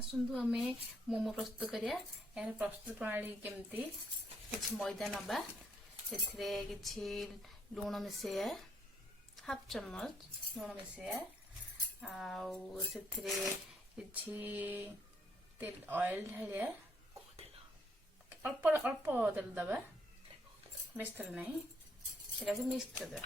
आसतु आम मोमो प्रस्तुत करिया। यार प्रस्तुत प्रणाली केमती किछि मैदा नबा से किछि लूण मिसेया हाफ चम्मच लूण मिसेया आउ से किछि तेल ऑयल ढालिया अल्प अल्प तेल दबा बेस तेल नहीं सेटा को मिक्स करदे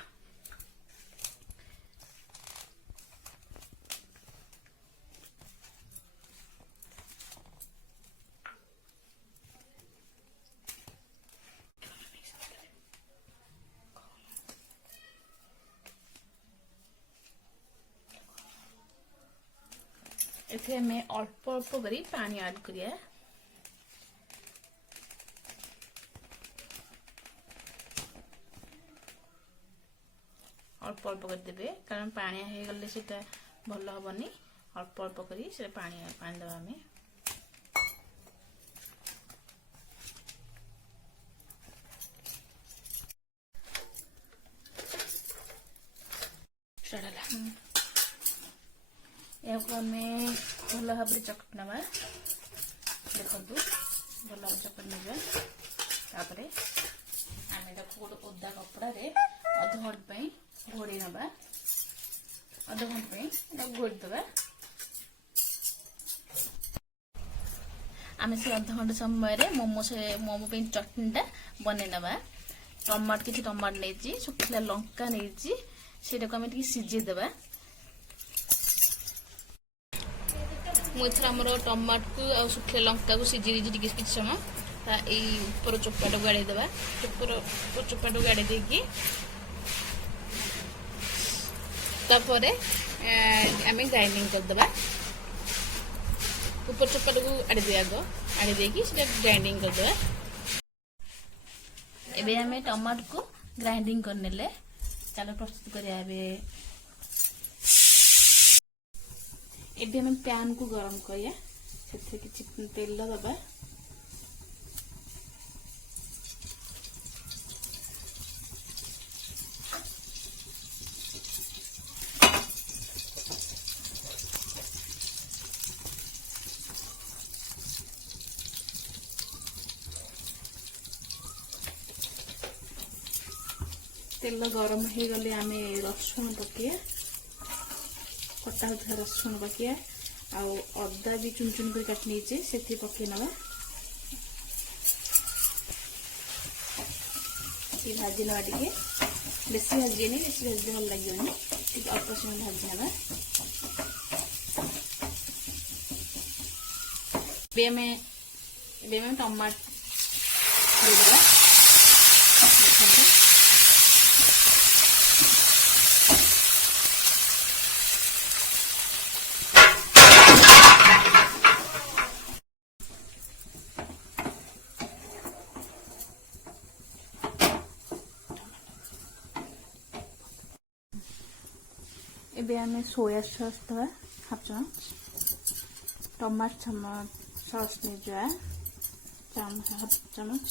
इथे मैं अल्प अल्प करी पानी ऐड करिया। अल्प अल्प कर देबे कारण पानी हे गले सेटा भल हबनी। अल्प अल्प करी से पानी पानी दबा में या भल भाव चकट नवा देखु भल भाव चकट ना आम गोटे ओदा कपड़ा अध घंटे घोड़े नवा अध घंटे घोड़ी दबा। आम से अध घंटे समय मोमो मोमो चटनी टा बन नवा। टमाटो किसी टमाटो नहीं सुखला लंका नहीं से सीझे देवा। मुझे टमाटो को आ सुखला लंका को सीझी दीजिए किसी समय ऊपर चोपाटा को गाड़ी देवा। चोपाटा को गाड़ी देकी तापर आम ग्राइंडिंग करदे ऊपर चोपाटा को आड़ी दे आग आड़ी देकी ग्राइंडिंग करदे। एबे आम टमाटो को ग्राइंडिंग करने चलो प्रस्तुत करिया। एबे हम पैन को गरम करिया से किछि तेल दबा। तेल गरम हो गले आम रसुण पकिया कटा होता रसुण पकिया आउ अदा भी चुन चुन कर काट नीचे से पकई नवा। भाजी नवा टे बेसी भाजीनी बेसी भाजी भल लगे अल्प समय भाजी नवा। टमाटो देदेगा एबे आमे सोया सॉस दवा हाफ चम्मच टमाटो सॉस नहीं जाए हाफ चम्मच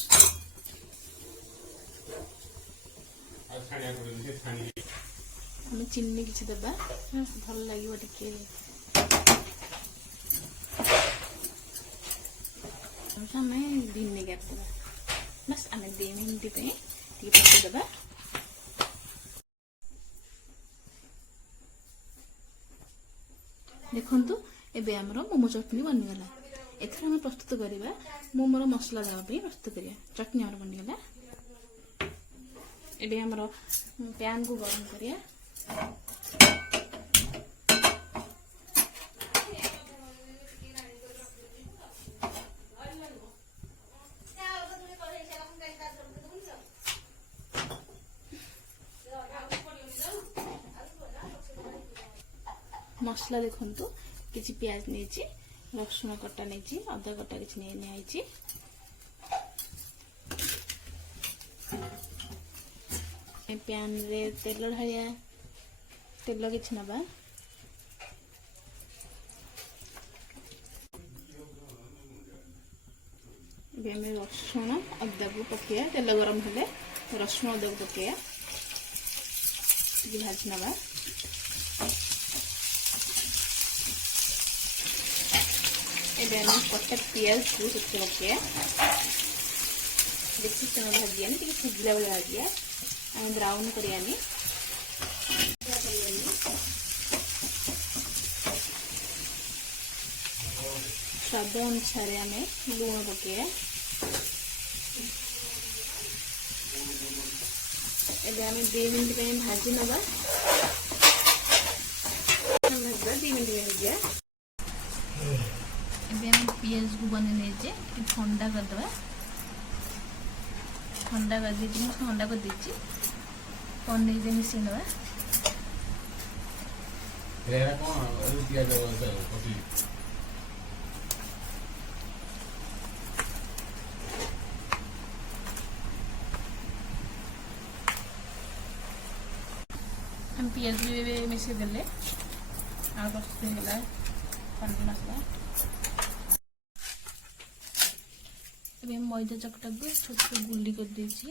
हमें चीनी किसी दबा भल लगे टिके भिनेगार दबा बस आम 2 मिनिट पकई दबा। देखु एबे हमरो मोमो चटनी बनीगला। एथर हम प्रस्तुत करिबा मोमोर मसला देवा प्रस्तुत करिया। चटनी हमर बनीगला। एबे हमरो पैन को गरम करिया। मसला देखु किसी प्याज नहीं रसुण कटा नहीं अदा कटा किसी नहीं पैन रे तेल ढालिया तेल किसी नवा। रसुण अदा को पकया तेल गरम हेले रसुण अदा को पकया भाजी नवा। ଏବେ ଆମେ କଟା ପିଆଜକୁ ସେଥିରେ ପକେଇବା। ବେଶୀ ସମୟ ଭାଜିବାନି, ଟିକେ ସିଝିଲା ବେଳେ ଭାଜିବା, ଆମେ ବ୍ରାଉନ୍ କରିବାନି। स्वाद अनुसार आम लुण पकईया। एबे आम 2 मिनट भाजी नवा, 2 मिनट भाजिया। पियाज को बने नहीं ठंडा करदे, ठंडा कर दी, ठंडा कर दी पनीर मिसेई नवा। हम पियाज भी मिसेई देले आ प्रस्तुत होगा पनीर मसला। अभी हम मैदा चकटा को छोट छोट गुली कर देछि,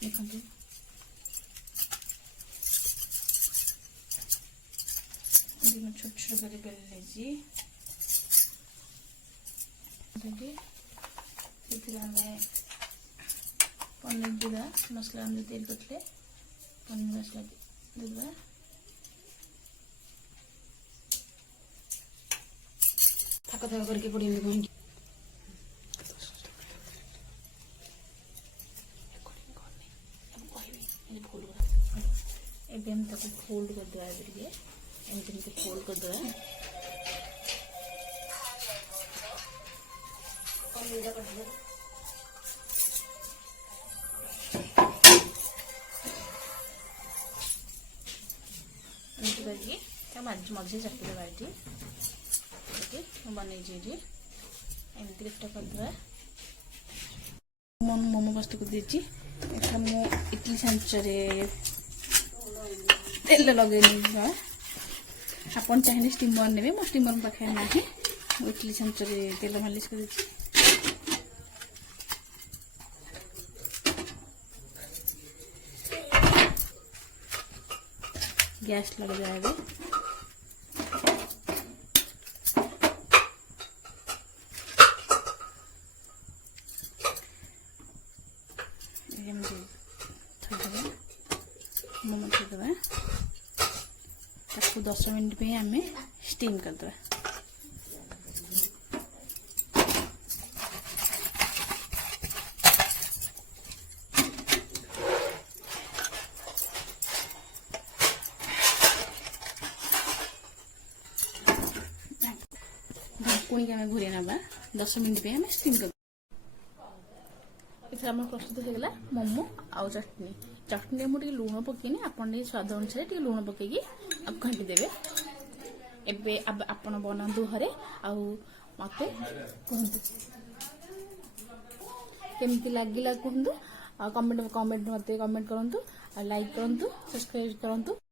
देखंतु मैं छोट छोट कर बेल लेछि। देखि इतना मैं पनीर दिला मसला हम तैयार करले, पनीर मसला दिला थका थका करके पड़ी फोल्ड कर दे, एमती फोल्ड कर दे। मझे चाकरी बाटी बन एमती करदे। मोमो प्रस्तुत कर मु इडली सांचरे तेल लगे आपन चाहिए स्टीमर ने, मो स्टीमर पाखे ना इडली सांचरे तेल मालिश कर गैस लग जाएगा। मोमो थोड़ा 10 मिनट पे आम स्टीम करदे। ढाकुणी के घूरे ना 10 मिनट पे आम स्टीम कर। आम प्रस्तुत होगा मोमो आउ चटनी। चटनी मुझे लुण पकईनी, आपन स्वाद अनुसार लुण पकईकी घाटी देवे। एबे आपन बनातु घरे आउ मते कहतु केमती लागिला कहतु। कमेंट मते कमेंट करंतु, लाइक करंतु, सब्सक्राइब करंतु।